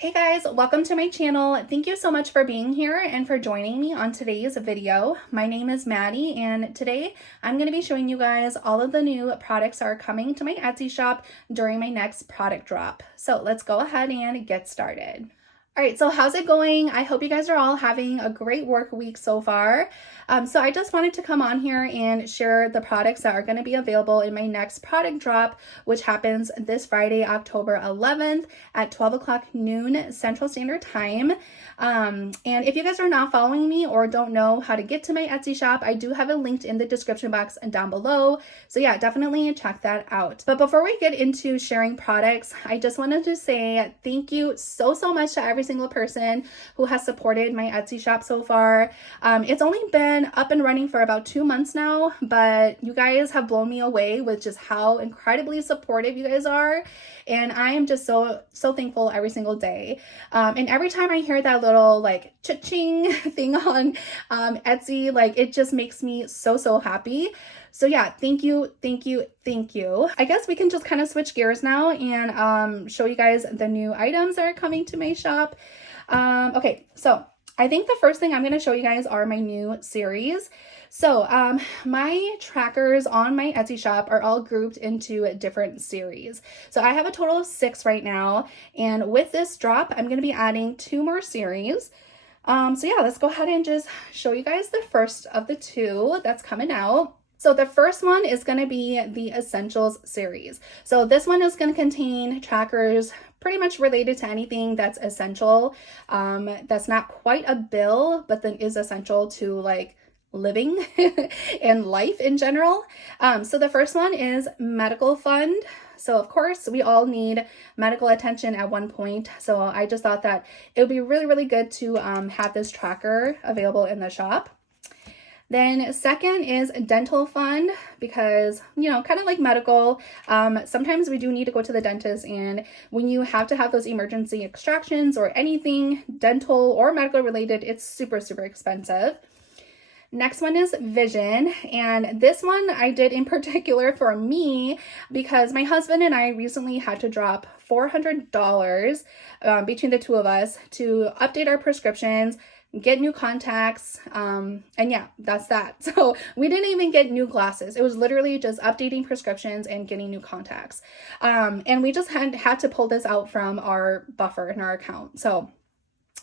Hey guys, welcome to my channel. Thank you so much for being here and for joining me on today's video. My name is Maddie and today I'm going to be showing you guys all of the new products that are coming to my Etsy shop during my next product drop. So let's go ahead and get started. All right, so how's it going? I hope you guys are all having a great work week so far. So I just wanted to come on here and share the products that are going to be available in my next product drop, which happens this Friday, October 11th at 12 o'clock noon Central Standard Time. And if you guys are not following me or don't know how to get to my Etsy shop, I do have it linked in the description box down below. So yeah, definitely check that out. But before we get into sharing products, I just wanted to say thank you so much to every single person who has supported my Etsy shop so far. It's only been up and running for about 2 months now, but you guys have blown me away with just how incredibly supportive you guys are. And I am just so thankful every single day. And every time I hear that little like cha-ching thing on Etsy, like it just makes me so happy. So yeah, thank you. I guess we can just kind of switch gears now and show you guys the new items that are coming to my shop. Okay, so I think the first thing I'm going to show you guys are my new series. So my trackers on my Etsy shop are all grouped into different series. So I have a total of 6 right now. And with this drop, I'm going to be adding 2 more series. So yeah, let's go ahead and just show you guys the first of the 2 that's coming out. So the first one is going to be the Essentials series. So this one is going to contain trackers pretty much related to anything that's essential, that's not quite a bill, but then is essential to like living and life in general. So the first one is medical fund. So of course we all need medical attention at one point. So I just thought that it would be really good to have this tracker available in the shop. Then second is dental fund, because, you know, kind of like medical, sometimes we do need to go to the dentist, and when you have to have those emergency extractions or anything dental or medical related, it's super expensive. Next one is vision, and this one I did in particular for me because my husband and I recently had to drop $400 between the two of us to update our prescriptions, get new contacts, and yeah, that's that. So we didn't even get new glasses. It was literally just updating prescriptions and getting new contacts. And we just had to pull this out from our buffer in our account. So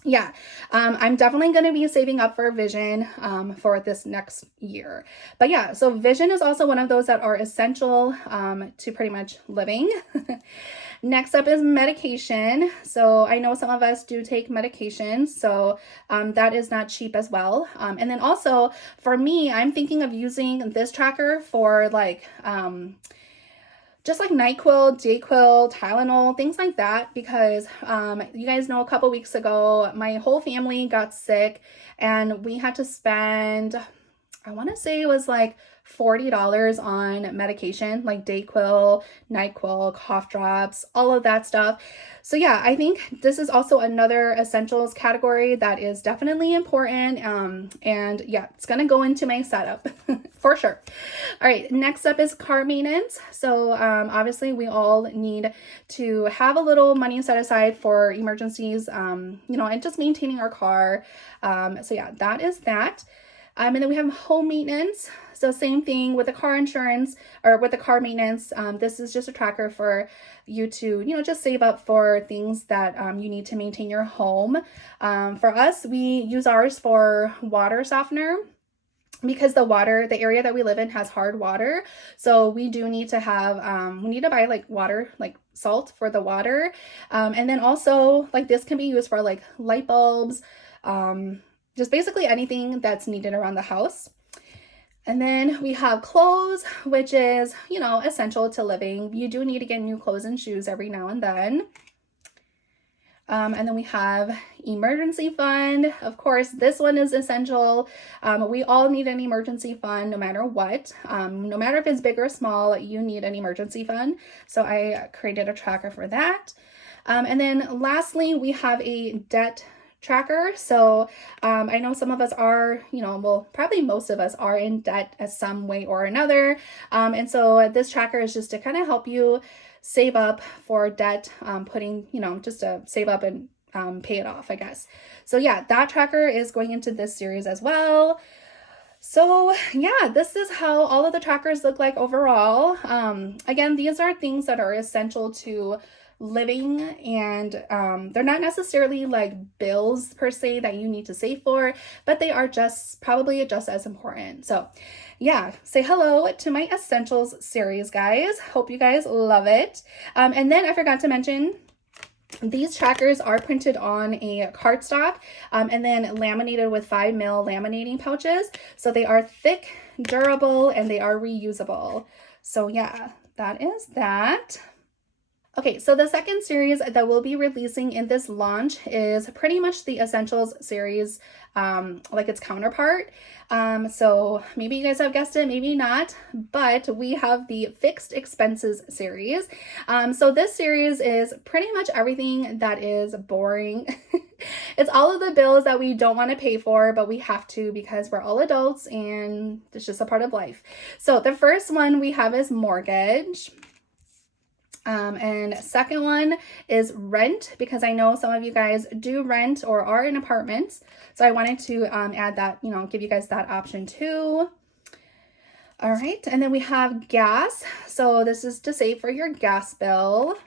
yeah, I'm definitely going to be saving up for vision for this next year. But yeah, so vision is also one of those that are essential to pretty much living. Next up is medication. So I know some of us do take medication, so that is not cheap as well. And then also for me, I'm thinking of using this tracker for like just like NyQuil, Dayquil, Tylenol, things like that, because you guys know a couple weeks ago, my whole family got sick and we had to spend, I want to say it was like $40 on medication, like Dayquil, NyQuil, cough drops, all of that stuff. So yeah, I think this is also another essentials category that is definitely important. And yeah, it's going to go into my setup for sure. All right, next up is car maintenance. So obviously we all need to have a little money set aside for emergencies, you know, and just maintaining our car. So yeah, that is that. And then we have home maintenance. So same thing with the car insurance or with the car maintenance. This is just a tracker for you to, you know, just save up for things that you need to maintain your home. For us, we use ours for water softener, because the area that we live in has hard water. So we do need to have, we need to buy like water, like salt for the water. And then also like this can be used for like light bulbs, just basically anything that's needed around the house. And then we have clothes, which is, you know, essential to living. You do need to get new clothes and shoes every now and then. And then we have emergency fund. Of course, this one is essential. We all need an emergency fund no matter what. No matter if it's big or small, you need an emergency fund. So I created a tracker for that. And then lastly, we have a debt tracker. So I know some of us are, you know, well, probably most of us are in debt as some way or another. And so this tracker is just to kind of help you save up for debt, putting, you know, just to save up and pay it off, I guess. So yeah, that tracker is going into this series as well. So yeah, this is how all of the trackers look like overall. Again, these are things that are essential to living, and they're not necessarily like bills per se that you need to save for, but they are just probably just as important. So yeah, say hello to my essentials series, guys. Hope you guys love it. And then I forgot to mention, these trackers are printed on a cardstock and then laminated with 5mm laminating pouches. So they are thick, durable, and they are reusable. So yeah, that is that. Okay, so the second series that we'll be releasing in this launch is pretty much the Essentials series, like its counterpart. So maybe you guys have guessed it, maybe not, but we have the Fixed Expenses series. So this series is pretty much everything that is boring. It's all of the bills that we don't want to pay for, but we have to because we're all adults and it's just a part of life. So the first one we have is mortgage. And second one is rent, because I know some of you guys do rent or are in apartments. So I wanted to add that, give you guys that option too. All right. And then we have gas. So this is to save for your gas bill.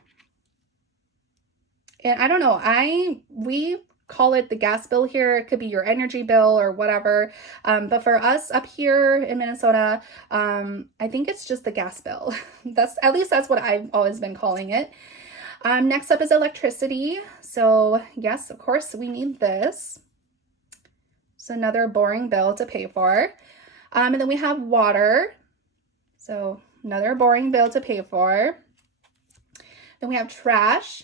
And I don't know, we call it the gas bill here. It could be your energy bill or whatever. But for us up here in Minnesota, I think it's just the gas bill. At least that's what I've always been calling it. Next up is electricity. So yes, of course we need this. It's another boring bill to pay for. And then we have water. So another boring bill to pay for. Then we have trash.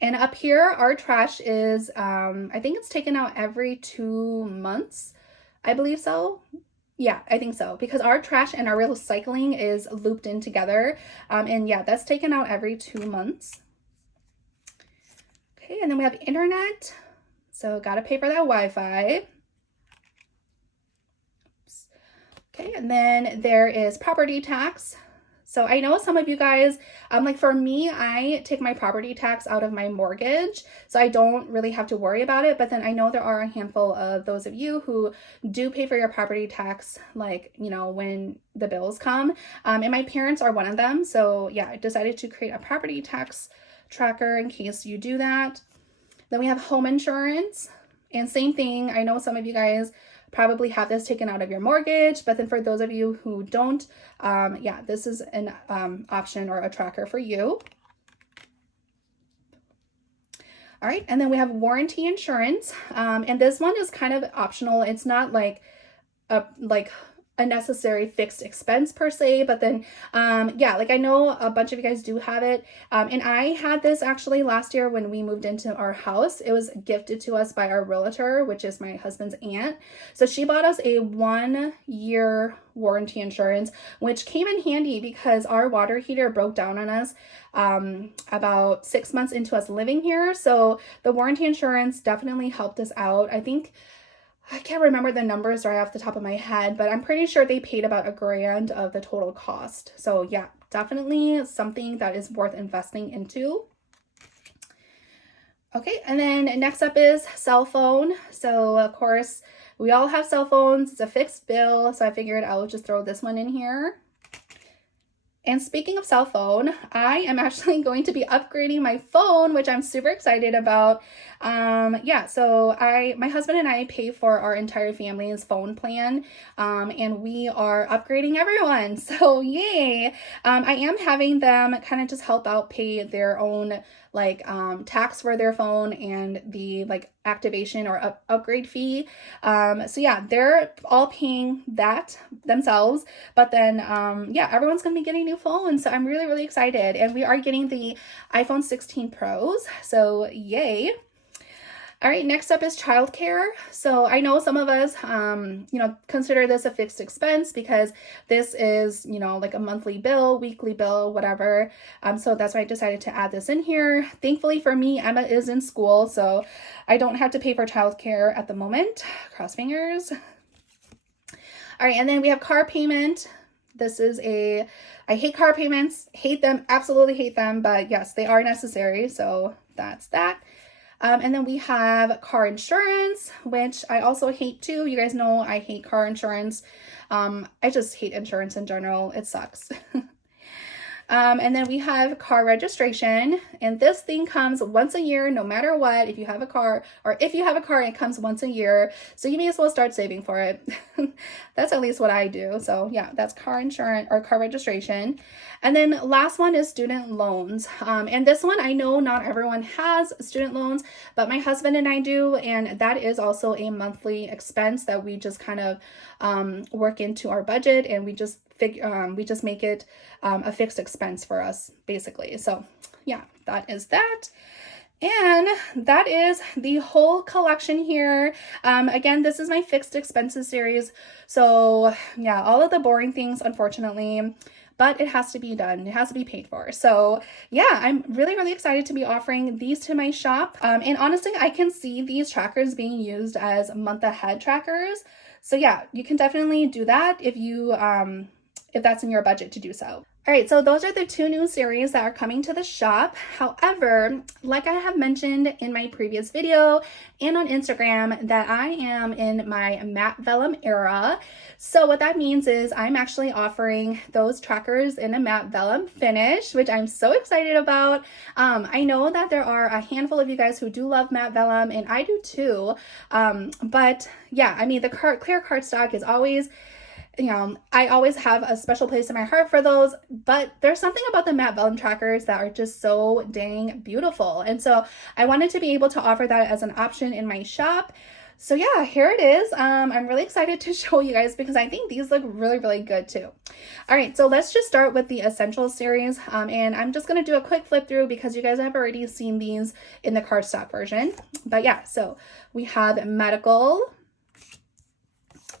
And up here, our trash is, I think it's taken out every 2 months. I believe so. Yeah, I think so. Because our trash and our recycling is looped in together. And yeah, that's taken out every 2 months. Okay, and then we have internet. So got to pay for that Wi-Fi. Oops. Okay, and then there is property tax. So I know some of you guys, like for me, I take my property tax out of my mortgage, so I don't really have to worry about it. But then I know there are a handful of those of you who do pay for your property tax, like, when the bills come. And my parents are one of them. So yeah, I decided to create a property tax tracker in case you do that. Then we have home insurance, and same thing. I know some of you guys probably have this taken out of your mortgage, but then for those of you who don't, yeah, this is an option or a tracker for you. All right, and then we have warranty insurance, and this one is kind of optional. It's not like a necessary fixed expense per se, but then yeah, like I know a bunch of you guys do have it, and I had this actually last year when we moved into our house. It was gifted to us by our realtor, which is my husband's aunt. So she bought us a 1-year warranty insurance, which came in handy because our water heater broke down on us about 6 months into us living here. So the warranty insurance definitely helped us out. I can't remember the numbers right off the top of my head, but I'm pretty sure they paid about $1,000 of the total cost. So yeah, definitely something that is worth investing into. Okay, and then next up is cell phone. So of course, we all have cell phones. It's a fixed bill, so I figured I would just throw this one in here. And speaking of cell phone, I am actually going to be upgrading my phone, which I'm super excited about. Yeah, so my husband and I pay for our entire family's phone plan, and we are upgrading everyone. So yay! I am having them kind of just help out pay their own tax for their phone and the activation or upgrade fee. So yeah, they're all paying that themselves, but then yeah, everyone's gonna be getting new phones, so I'm really, really excited. And we are getting the iPhone 16 Pros, so yay. All right, next up is childcare. So I know some of us, consider this a fixed expense because this is, like a monthly bill, weekly bill, whatever. So that's why I decided to add this in here. Thankfully for me, Emma is in school, so I don't have to pay for childcare at the moment. Cross fingers. All right, and then we have car payment. This is I hate car payments, hate them, absolutely hate them, but yes, they are necessary. So that's that. And then we have car insurance, which I also hate too. You guys know I hate car insurance. I just hate insurance in general. It sucks. And then we have car registration, and this thing comes once a year, no matter what. If you have a car, or if you have a car, it comes once a year. So you may as well start saving for it. That's at least what I do. So yeah, that's car insurance or car registration. And then last one is student loans. And this one, I know not everyone has student loans, but my husband and I do. And that is also a monthly expense that we just kind of work into our budget, and we just make it a fixed expense for us, basically. So yeah, that is that. And that is the whole collection here. Again, this is my fixed expenses series. So yeah, all of the boring things, unfortunately, but it has to be done. It has to be paid for. So yeah, I'm really, really excited to be offering these to my shop. And honestly, I can see these trackers being used as month ahead trackers. So yeah, you can definitely do that if you, if that's in your budget to do so. All right, so those are the two new series that are coming to the shop. However, like I have mentioned in my previous video and on Instagram, that I am in my matte vellum era. So what that means is I'm actually offering those trackers in a matte vellum finish, which I'm so excited about. I know that there are a handful of you guys who do love matte vellum, and I do too. But yeah, I mean, the clear cardstock is always, you know, I always have a special place in my heart for those, but there's something about the matte vellum trackers that are just so dang beautiful. And so I wanted to be able to offer that as an option in my shop. So yeah, here it is. I'm really excited to show you guys because I think these look really, really good too. All right, so let's just start with the Essentials series. And I'm just gonna do a quick flip through because you guys have already seen these in the cardstock version. But yeah, so we have medical,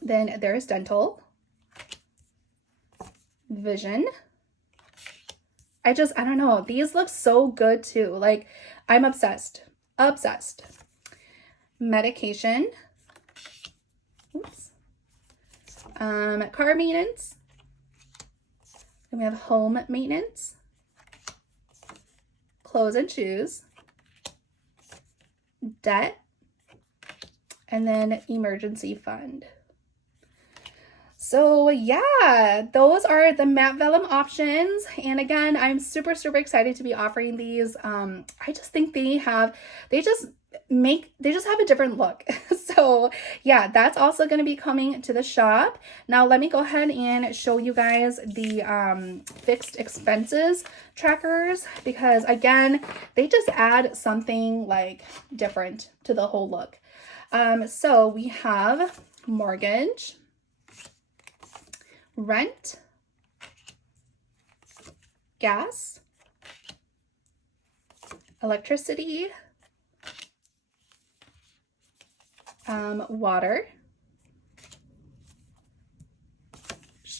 then there's dental, vision. I don't know, these look so good too. Like, I'm obsessed. Medication. Oops. Car maintenance. Then we have home maintenance, clothes and shoes, debt, and then emergency fund. So yeah, those are the matte vellum options. And again, I'm super, super excited to be offering these. I just think they just have a different look. So yeah, that's also going to be coming to the shop. Now let me go ahead and show you guys the fixed expenses trackers, because again, they just add something like different to the whole look. So we have mortgage, rent, gas, electricity, water,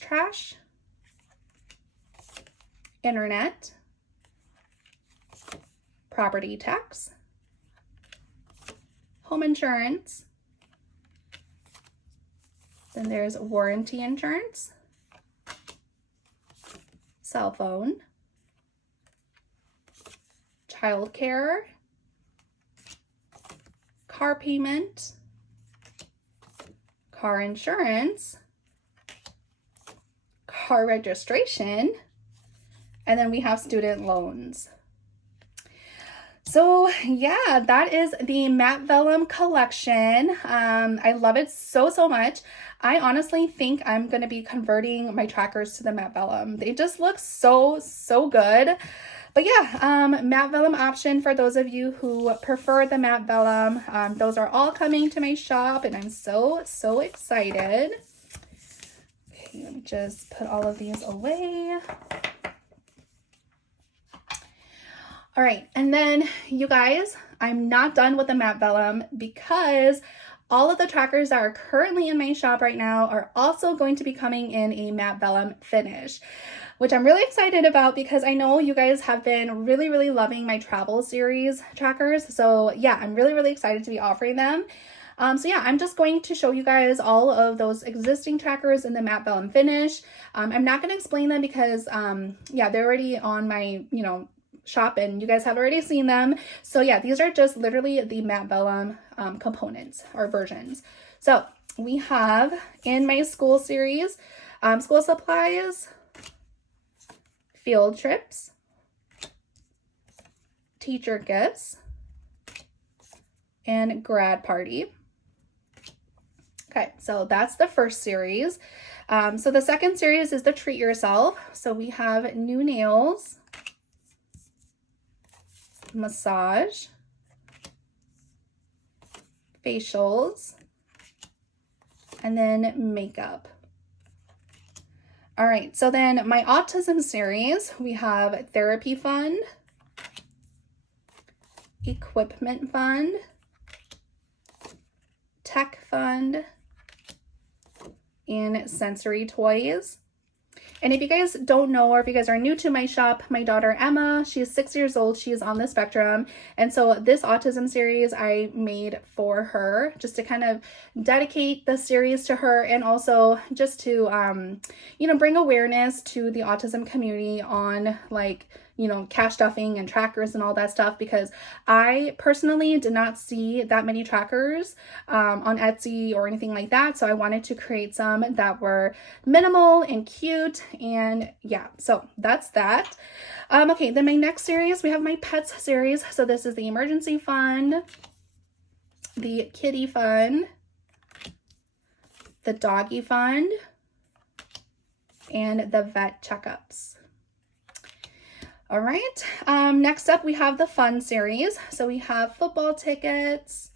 trash, internet, property tax, home insurance, then there's warranty insurance, cell phone, childcare, car payment, car insurance, car registration, and then we have student loans. So yeah, that is the matte vellum collection. I love it so, so much. I honestly think I'm going to be converting my trackers to the matte vellum. They just look so, so good. But yeah, matte vellum option for those of you who prefer the matte vellum. Those are all coming to my shop, and I'm so, so excited. Okay, let me just put all of these away. All right, and then you guys, I'm not done with the matte vellum, because all of the trackers that are currently in my shop right now are also going to be coming in a matte vellum finish, which I'm really excited about because I know you guys have been really, really loving my travel series trackers. So yeah, I'm really, really excited to be offering them. So yeah, I'm just going to show you guys all of those existing trackers in the matte vellum finish. I'm not going to explain them because yeah, they're already on my, shop, and you guys have already seen them. So yeah, these are just literally the matte vellum components or versions. So we have in my school series, school supplies, field trips, teacher gifts, and grad party. Okay, so that's the first series. So the second series is the treat yourself. So we have new nails, massage, facials, and then makeup. All right, so then my autism series, we have therapy fund, equipment fund, tech fund, and sensory toys. And if you guys don't know, or if you guys are new to my shop, my daughter Emma, she's 6 years old. She's on the spectrum. And so this autism series I made for her just to kind of dedicate the series to her, and also just to, you know, bring awareness to the autism community on, like, you know, cash stuffing and trackers and all that stuff, because I personally did not see that many trackers on Etsy or anything like that. So I wanted to create some that were minimal and cute, and yeah, so that's that. Okay, then my next series, we have my pets series. So this is the emergency fund, the kitty fund, the doggy fund, and the vet checkups. All right, next up we have the fun series. So we have football tickets,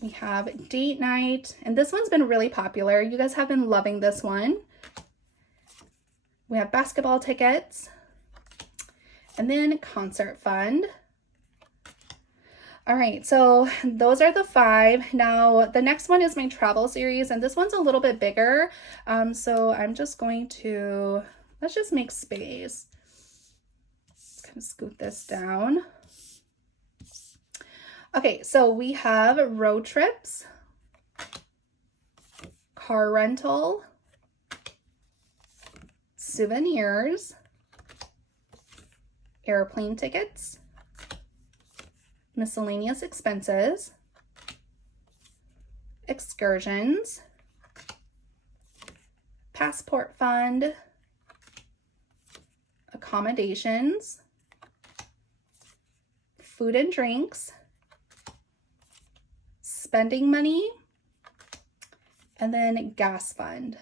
we have date night, and this one's been really popular. You guys have been loving this one. We have basketball tickets, and then concert fund. All right, so those are the 5. Now the next one is my travel series, and this one's a little bit bigger. So I'm just going to, let's just make space. Scoot this down. Okay, so we have road trips, car rental, souvenirs, airplane tickets, miscellaneous expenses, excursions, passport fund, accommodations, food and drinks, spending money, and then gas fund.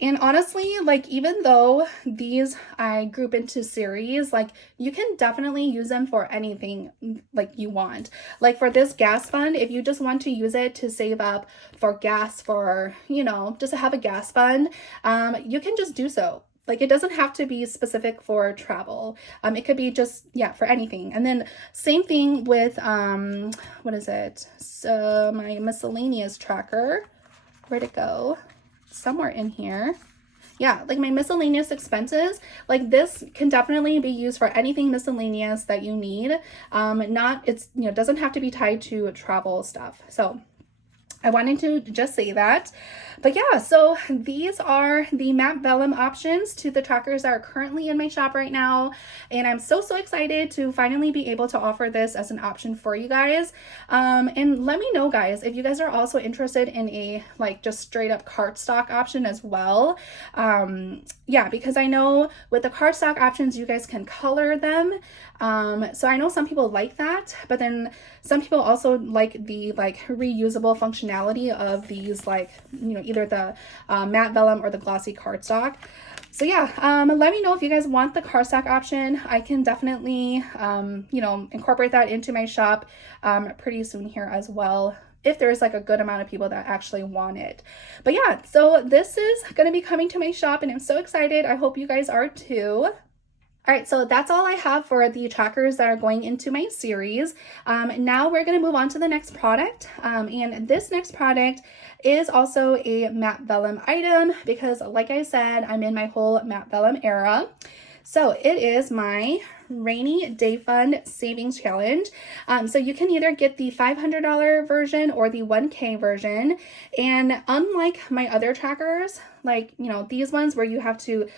And honestly, like, even though these I group into series, like, you can definitely use them for anything like you want. Like for this gas fund, if you just want to use it to save up for gas, for, you know, just to have a gas fund, you can just do so. Like, it doesn't have to be specific for travel. It could be just, yeah, for anything. And then same thing with, what is it? So my miscellaneous tracker, where'd it go? Somewhere in here. Yeah, like my miscellaneous expenses, like this can definitely be used for anything miscellaneous that you need. It's, you know, doesn't have to be tied to travel stuff. So I wanted to just say that. But yeah, so these are the matte vellum options to the trackers that are currently in my shop right now. And I'm so excited to finally be able to offer this as an option for you guys. And let me know, guys, if you guys are also interested in a, like, just straight up cardstock option as well. Yeah, because I know with the cardstock options, you guys can color them. So I know some people like that, but then some people also like the, like, reusable functionality of these, like, you know, either the matte vellum or the glossy cardstock. So yeah, let me know if you guys want the cardstock option. I can definitely, you know, incorporate that into my shop pretty soon here as well, if there's like a good amount of people that actually want it. But yeah, so this is going to be coming to my shop, and I'm so excited. I hope you guys are too. All right, so that's all I have for the trackers that are going into my series. Now we're going to move on to the next product. And this next product is also a matte vellum item because, like I said, I'm in my whole matte vellum era. So it is my Rainy Day Fund Savings Challenge. So you can either get the $500 version or the 1K version. And unlike my other trackers, like, you know, these ones where you have to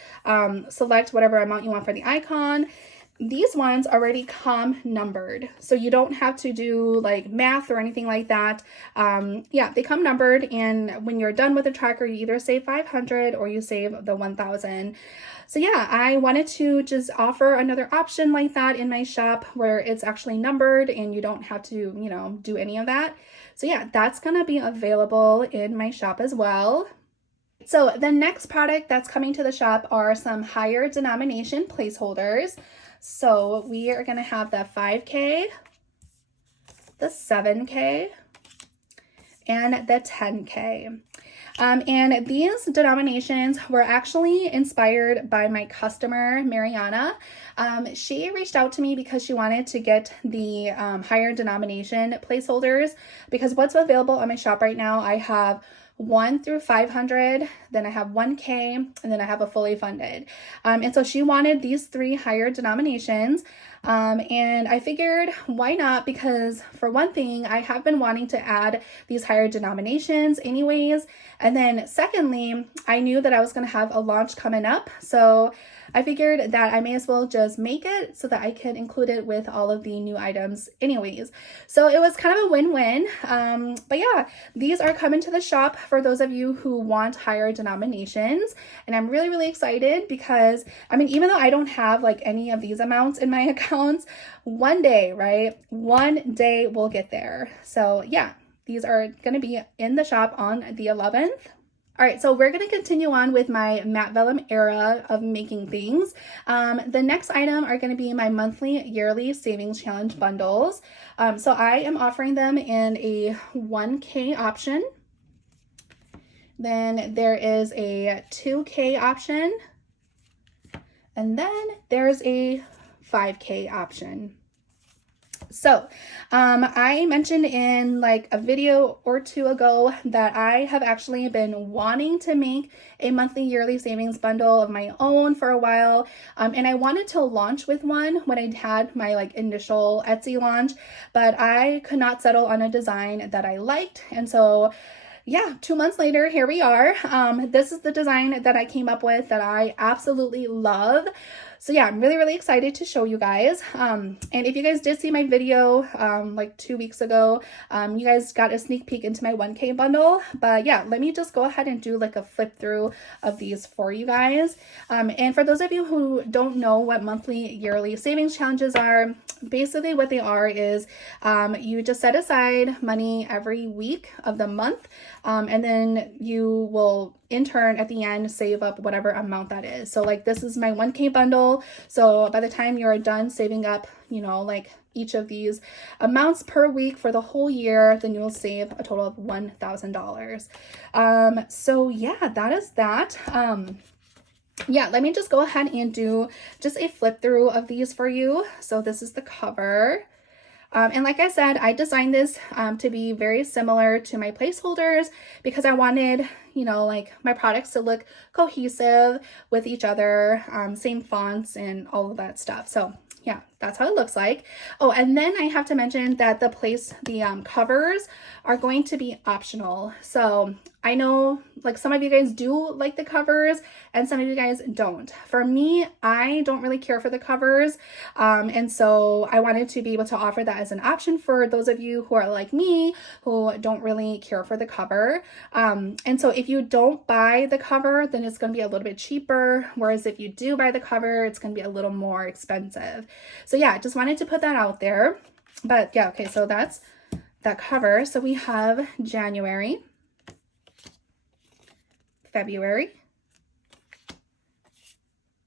select whatever amount you want for the icon, these ones already come numbered, so you don't have to do like math or anything like that. Yeah, they come numbered, and when you're done with the tracker, you either save 500 or you save the 1000. So yeah, I wanted to just offer another option like that in my shop where it's actually numbered and you don't have to, you know, do any of that. So yeah, that's gonna be available in my shop as well. So the next product that's coming to the shop are some higher denomination placeholders. So we are going to have the 5K, the 7K, and the 10K. And these denominations were actually inspired by my customer, Mariana. She reached out to me because she wanted to get the higher denomination placeholders, because what's available on my shop right now, I have 1 through 500, then I have 1K, and then I have a fully funded. And so she wanted these 3 higher denominations. And I figured, why not? Because for one thing, I have been wanting to add these higher denominations anyways. And then secondly, I knew that I was going to have a launch coming up. So I figured that I may as well just make it so that I can include it with all of the new items anyways. So it was kind of a win-win. But yeah, these are coming to the shop for those of you who want higher denominations. And I'm really, really excited because, I mean, even though I don't have like any of these amounts in my accounts, one day, right? One day we'll get there. So yeah, these are going to be in the shop on the 11th. All right, so we're going to continue on with my matte vellum era of making things. The next item are going to be my monthly yearly savings challenge bundles. So I am offering them in a 1K option. Then there is a 2K option. And then there's a 5K option. So I mentioned in like a video or two ago that I have actually been wanting to make a monthly yearly savings bundle of my own for a while. And I wanted to launch with one when I had my like initial Etsy launch, but I could not settle on a design that I liked. And so yeah, 2 months later, here we are. This is the design that I came up with that I absolutely love. So yeah, I'm really, really excited to show you guys. And if you guys did see my video like 2 weeks ago, you guys got a sneak peek into my 1K bundle. But yeah, let me just go ahead and do like a flip through of these for you guys. And for those of you who don't know what monthly yearly savings challenges are, basically what they are is you just set aside money every week of the month, and then you will in turn at the end save up whatever amount that is. So like this is my 1K bundle. So by the time you're done saving up, you know, like each of these amounts per week for the whole year, then you'll save a total of $1,000. So yeah, that is that. Yeah, let me just go ahead and do just a flip through of these for you. So this is the cover. And like I said, I designed this to be very similar to my placeholders because I wanted, you know, like my products to look cohesive with each other, same fonts and all of that stuff. So yeah, that's how it looks like. Oh, and then I have to mention that the covers are going to be optional. So I know like some of you guys do like the covers and some of you guys don't. For me, I don't really care for the covers. And so I wanted to be able to offer that as an option for those of you who are like me, who don't really care for the cover. And so if you don't buy the cover, then it's going to be a little bit cheaper. Whereas if you do buy the cover, it's going to be a little more expensive. So yeah, just wanted to put that out there. But yeah, okay, so that's that cover. So we have January, February,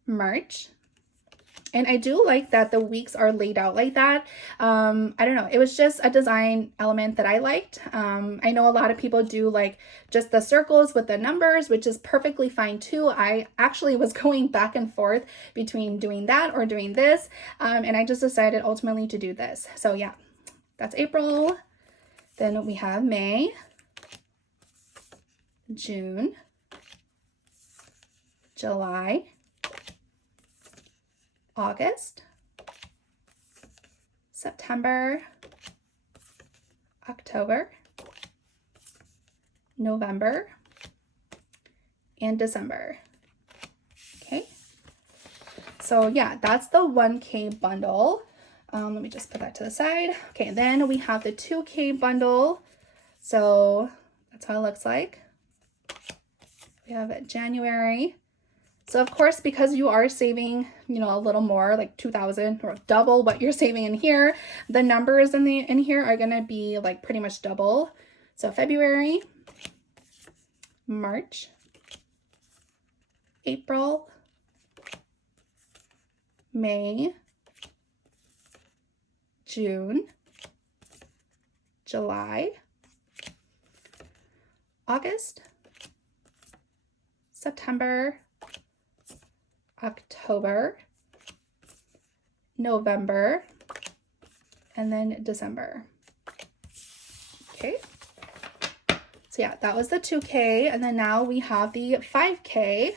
March. And I do like that the weeks are laid out like that. I don't know. It was just a design element that I liked. I know a lot of people do like just the circles with the numbers, which is perfectly fine too. I actually was going back and forth between doing that or doing this. And I just decided ultimately to do this. So yeah, that's April. Then we have May, June, July, August, September, October, November, and December. Okay. So yeah, that's the 1K bundle. Let me just put that to the side. Okay, then we have the 2K bundle. So that's how it looks like. We have January. So of course, because you are saving, you know, a little more, like 2,000 or double what you're saving in here, the numbers in here are gonna be like pretty much double. So February, March, April, May, June, July, August, September, October, November, and then December. Okay. So yeah, that was the 2K, and then now we have the 5K.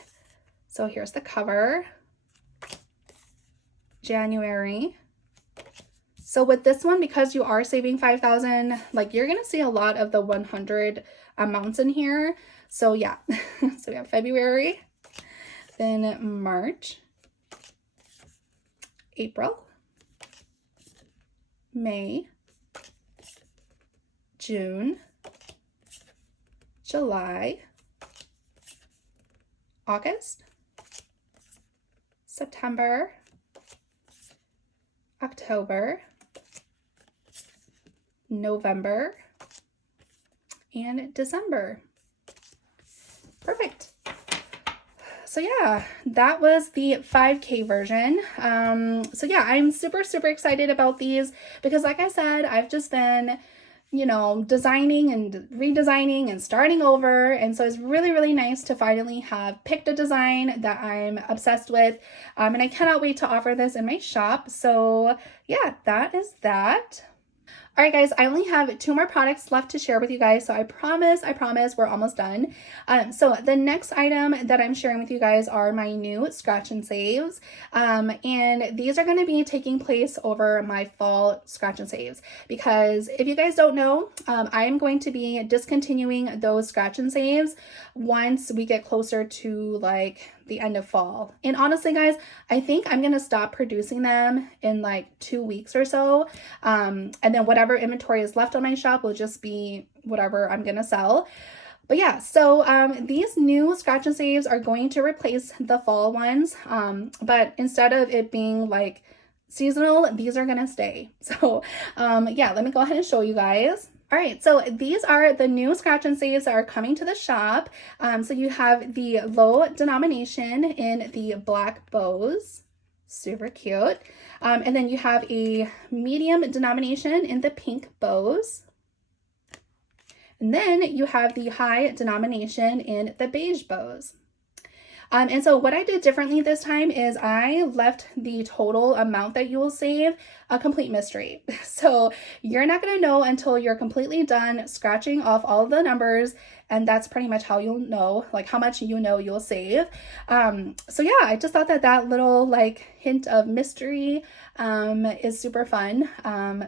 So here's the cover. January. So with this one, because you are saving 5,000, like you're gonna see a lot of the 100 amounts in here. So yeah, so we have February, then March, April, May, June, July, August, September, October, November, and December. Perfect. So yeah, that was the 5K version. So yeah, I'm super excited about these because like I said, I've just been, you know, designing and redesigning and starting over. And so it's really nice to finally have picked a design that I'm obsessed with. And I cannot wait to offer this in my shop. So yeah, that is that. All right, guys, I only have 2 more products left to share with you guys. So I promise we're almost done. So the next item that I'm sharing with you guys are my new scratch and saves. And these are going to be taking place over my fall scratch and saves, because if you guys don't know, I'm going to be discontinuing those scratch and saves once we get closer to like the end of fall. And honestly, guys, I think I'm gonna stop producing them in like 2 weeks or so. And then whatever inventory is left on my shop will just be whatever I'm gonna sell. But yeah, so these new scratch and saves are going to replace the fall ones. But instead of it being like seasonal, these are gonna stay. So yeah, let me go ahead and show you guys. All right, so these are the new scratch and saves that are coming to the shop. So you have the low denomination in the black bows, super cute. And then you have a medium denomination in the pink bows. And then you have the high denomination in the beige bows. And so what I did differently this time is I left the total amount that you will save a complete mystery. So you're not going to know until you're completely done scratching off all of the numbers, and that's pretty much how you'll know, like how much you know you'll save. So yeah, I just thought that that little like hint of mystery is super fun.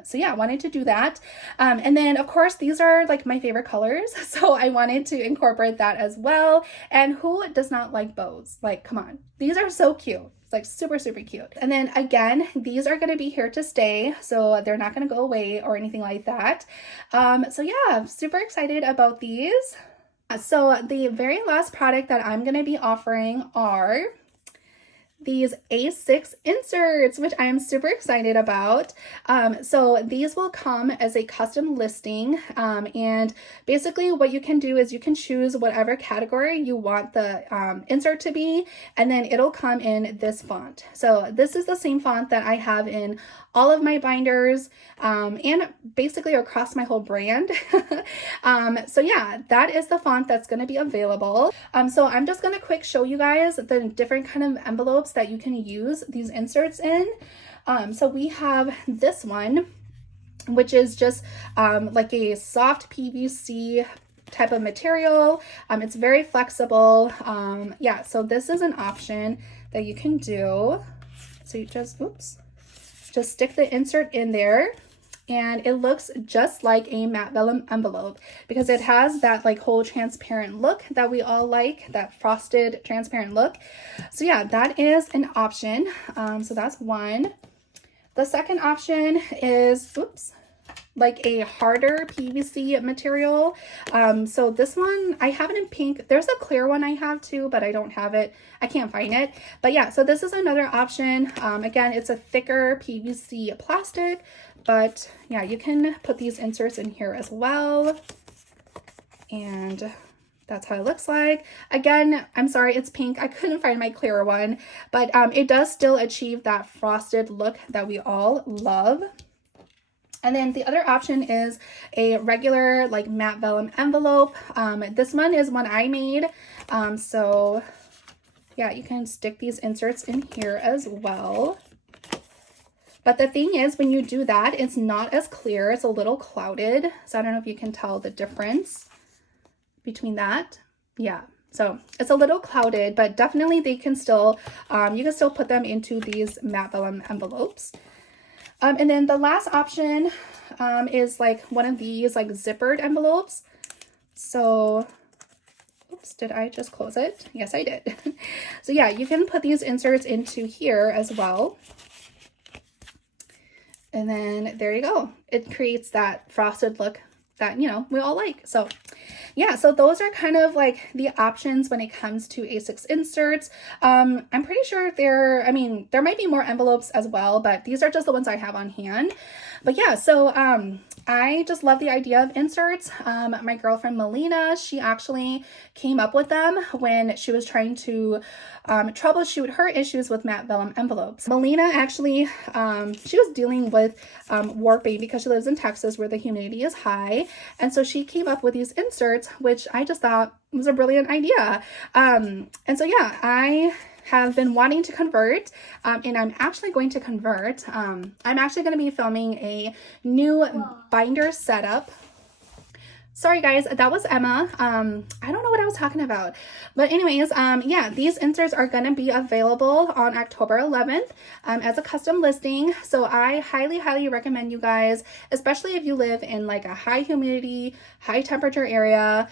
So yeah, I wanted to do that. And then of course, these are like my favorite colors. So I wanted to incorporate that as well. And who does not like bows? Like, come on, these are so cute. It's like super cute. And then again, these are going to be here to stay. So they're not going to go away or anything like that. So yeah, I'm super excited about these. So the very last product that I'm going to be offering are these A6 inserts, which I am super excited about. So these will come as a custom listing. And basically what you can do is you can choose whatever category you want the insert to be, and then it'll come in this font. So this is the same font that I have in all of my binders and basically across my whole brand. So yeah, that is the font that's going to be available. So I'm just going to quick show you guys the different kind of envelopes that you can use these inserts in. So we have this one, which is just like a soft PVC type of material. It's very flexible. Yeah, so this is an option that you can do. So you just, oops, just stick the insert in there, and it looks just like a matte vellum envelope because it has that like whole transparent look that we all like, that frosted transparent look. So yeah, that is an option. So that's one. The second option is, oops, like a harder PVC material. So this one, I have it in pink. There's a clear one I have too, but I don't have it. I can't find it. But yeah, so this is another option. Again, it's a thicker PVC plastic, but yeah, you can put these inserts in here as well. And that's how it looks like. Again, I'm sorry, it's pink. I couldn't find my clearer one, but it does still achieve that frosted look that we all love. And then the other option is a regular like matte vellum envelope. This one is one I made. So yeah, you can stick these inserts in here as well. But the thing is, when you do that, it's not as clear. It's a little clouded. So I don't know if you can tell the difference between that. Yeah. So it's a little clouded, but definitely they can still, you can still put them into these matte vellum envelopes. And then the last option is like one of these like zippered envelopes. So, oops, did I just close it? Yes, I did. So yeah, you can put these inserts into here as well. And then there you go. It creates that frosted look that, you know, we all like. So yeah, so those are kind of like the options when it comes to A6 inserts. I'm pretty sure there might be more envelopes as well, but these are just the ones I have on hand. But yeah, so I just love the idea of inserts. My girlfriend Lina, she actually came up with them when she was trying to troubleshoot her issues with matte vellum envelopes. Lina actually, she was dealing with warping because she lives in Texas where the humidity is high. And so she came up with these inserts, which I just thought was a brilliant idea. And so yeah, I have been wanting to convert, and I'm actually going to convert. I'm actually going to be filming a new binder setup. Sorry guys, that was Emma. I don't know what I was talking about, but anyways, yeah, these inserts are going to be available on October 11th as a custom listing. So I highly recommend you guys, especially if you live in like a high humidity, high temperature area,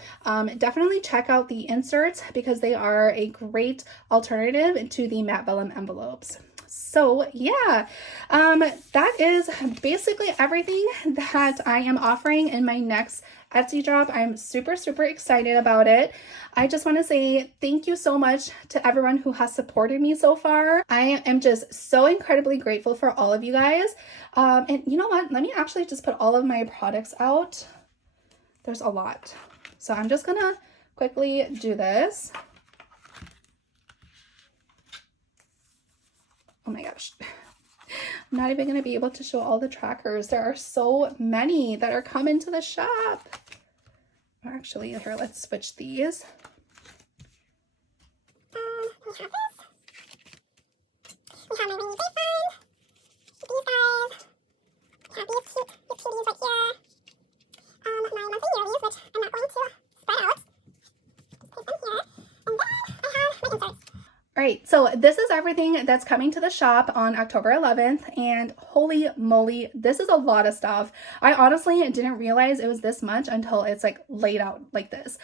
definitely check out the inserts because they are a great alternative to the matte vellum envelopes. So yeah, that is basically everything that I am offering in my next Etsy drop. I'm super excited about it. I just want to say thank you so much to everyone who has supported me so far. I am just so incredibly grateful for all of you guys. And you know what? Let me actually just put all of my products out. There's a lot. So I'm just gonna quickly do this. Oh my gosh. I'm not even going to be able to show all the trackers. There are so many that are coming to the shop. Actually, here, let's switch these. We have this. We have my rainy day fund. These guys. We have these cuties right here. My monthly yearlies, which I'm not going to spread out. Just put them here. And then I have my inserts. All right, so this is everything that's coming to the shop on October 11th, and holy moly, this is a lot of stuff. I honestly didn't realize it was this much until it's like laid out like this.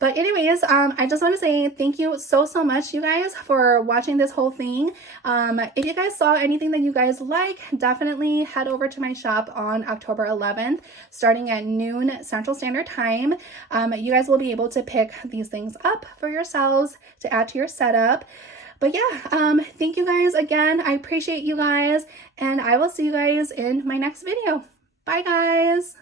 But anyways, I just want to say thank you so much, you guys, for watching this whole thing. If you guys saw anything that you guys like, definitely head over to my shop on October 11th, starting at noon Central Standard Time. You guys will be able to pick these things up for yourselves to add to your setup. But yeah, thank you guys again. I appreciate you guys, and I will see you guys in my next video. Bye guys.